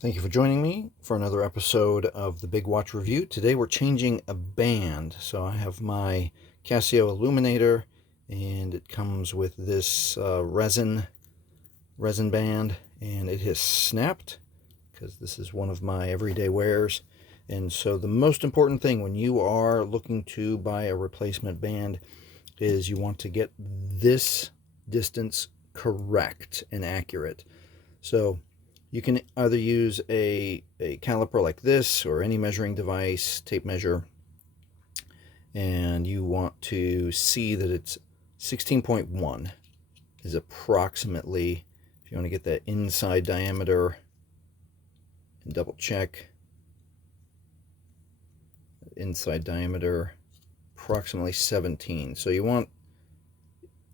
Thank you for joining me for another episode of the Big Watch Review. Today we're changing a band. So I have my Casio Illuminator, and it comes with this resin band, and it has snapped because this is one of my everyday wears. And so the most important thing when you are looking to buy a replacement band is you want to get this distance correct and accurate. So you can either use a caliper like this or any measuring device, tape measure, and you want to see that it's 16.1 is approximately, if you want to get that inside diameter, and double check, inside diameter, approximately 17. So you want,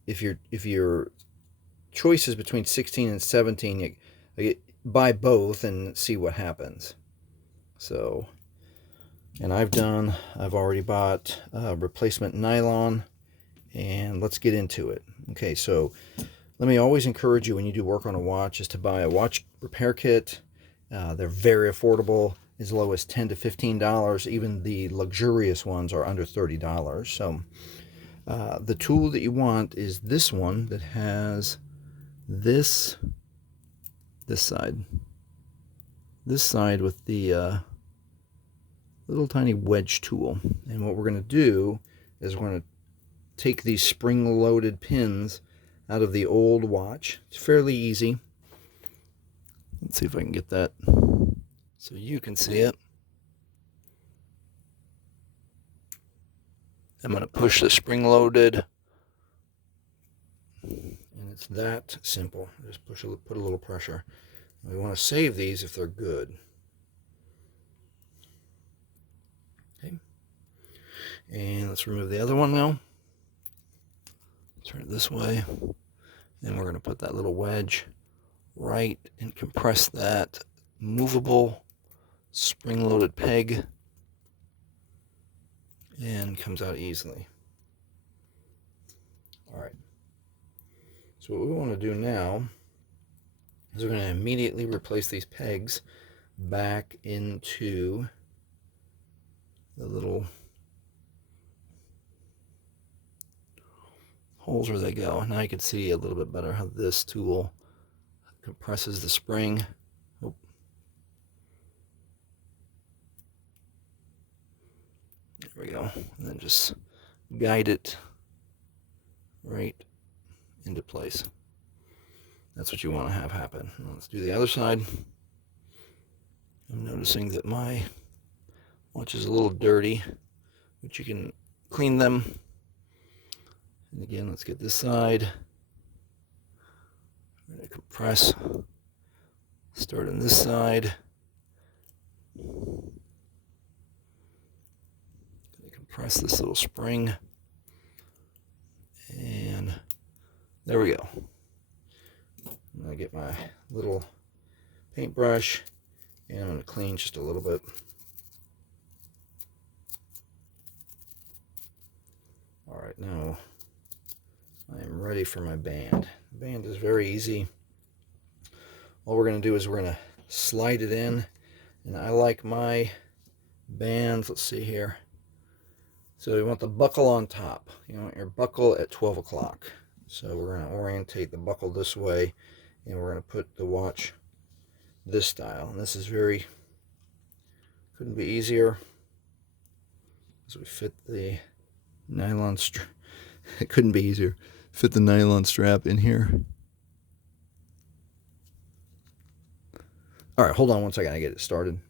if your choice is between 16 and 17, you buy both and see what happens. So, and I've already bought replacement nylon, and let's get into it. Okay, so let me always encourage you when you do work on a watch is to buy a watch repair kit. They're very affordable, as low as $10 to $15. Even the luxurious ones are under $30. So the tool that you want is this one that has this side with the little tiny wedge tool. And what we're going to do is we're going to take these spring-loaded pins out of the old watch. It's fairly easy. Let's see if I can get that so you can see it. I'm going to push the spring-loaded, and it's that simple. Just put a little pressure. We want to save these if they're good. Okay. And let's remove the other one now. Turn it this way. And we're going to put that little wedge right and compress that movable spring-loaded peg, and comes out easily. All right. So what we want to do now is we're going to immediately replace these pegs back into the little holes where they go. Now you can see a little bit better how this tool compresses the spring. Oh. There we go. And then just guide it right into place. That's what you want to have happen. Now let's do the other side. I'm noticing that my watch is a little dirty, but you can clean them. And again, let's get this side. I'm going to compress. Start on this side. Compress this little spring. And there we go. I'm going to get my little paintbrush, and I'm going to clean just a little bit. All right, now I am ready for my band. The band is very easy. All we're going to do is we're going to slide it in, and I like my bands, let's see here. So you want the buckle on top. You want your buckle at 12 o'clock. So we're going to orientate the buckle this way, and we're going to put the watch this style. And this is couldn't be easier. So we fit the nylon strap. It couldn't be easier. Fit the nylon strap in here. All right, hold on one second. I get it started.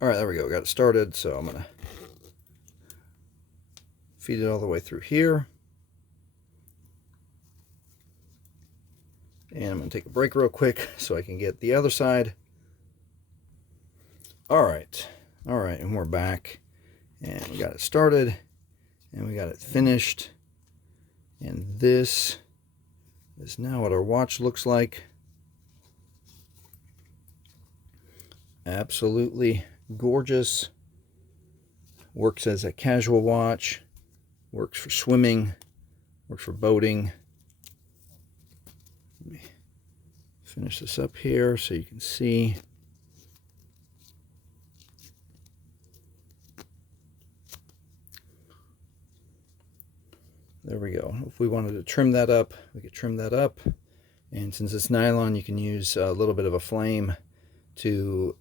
All right, there we go. Got it started. So I'm going to feed it all the way through here. And I'm going to take a break real quick so I can get the other side. All right, and we're back. And we got it started, and we got it finished. And this is now what our watch looks like. Absolutely gorgeous. Works as a casual watch. Works for swimming. Works for boating. finish this up here so you can see. There we go. If we wanted to trim that up, we could trim that up. And since it's nylon, you can use a little bit of a flame to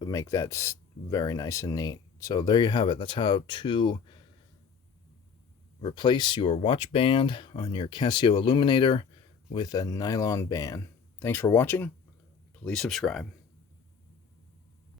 make that very nice and neat. So there you have it. That's how to replace your watch band on your Casio Illuminator with a nylon band. Thanks for watching. Please subscribe.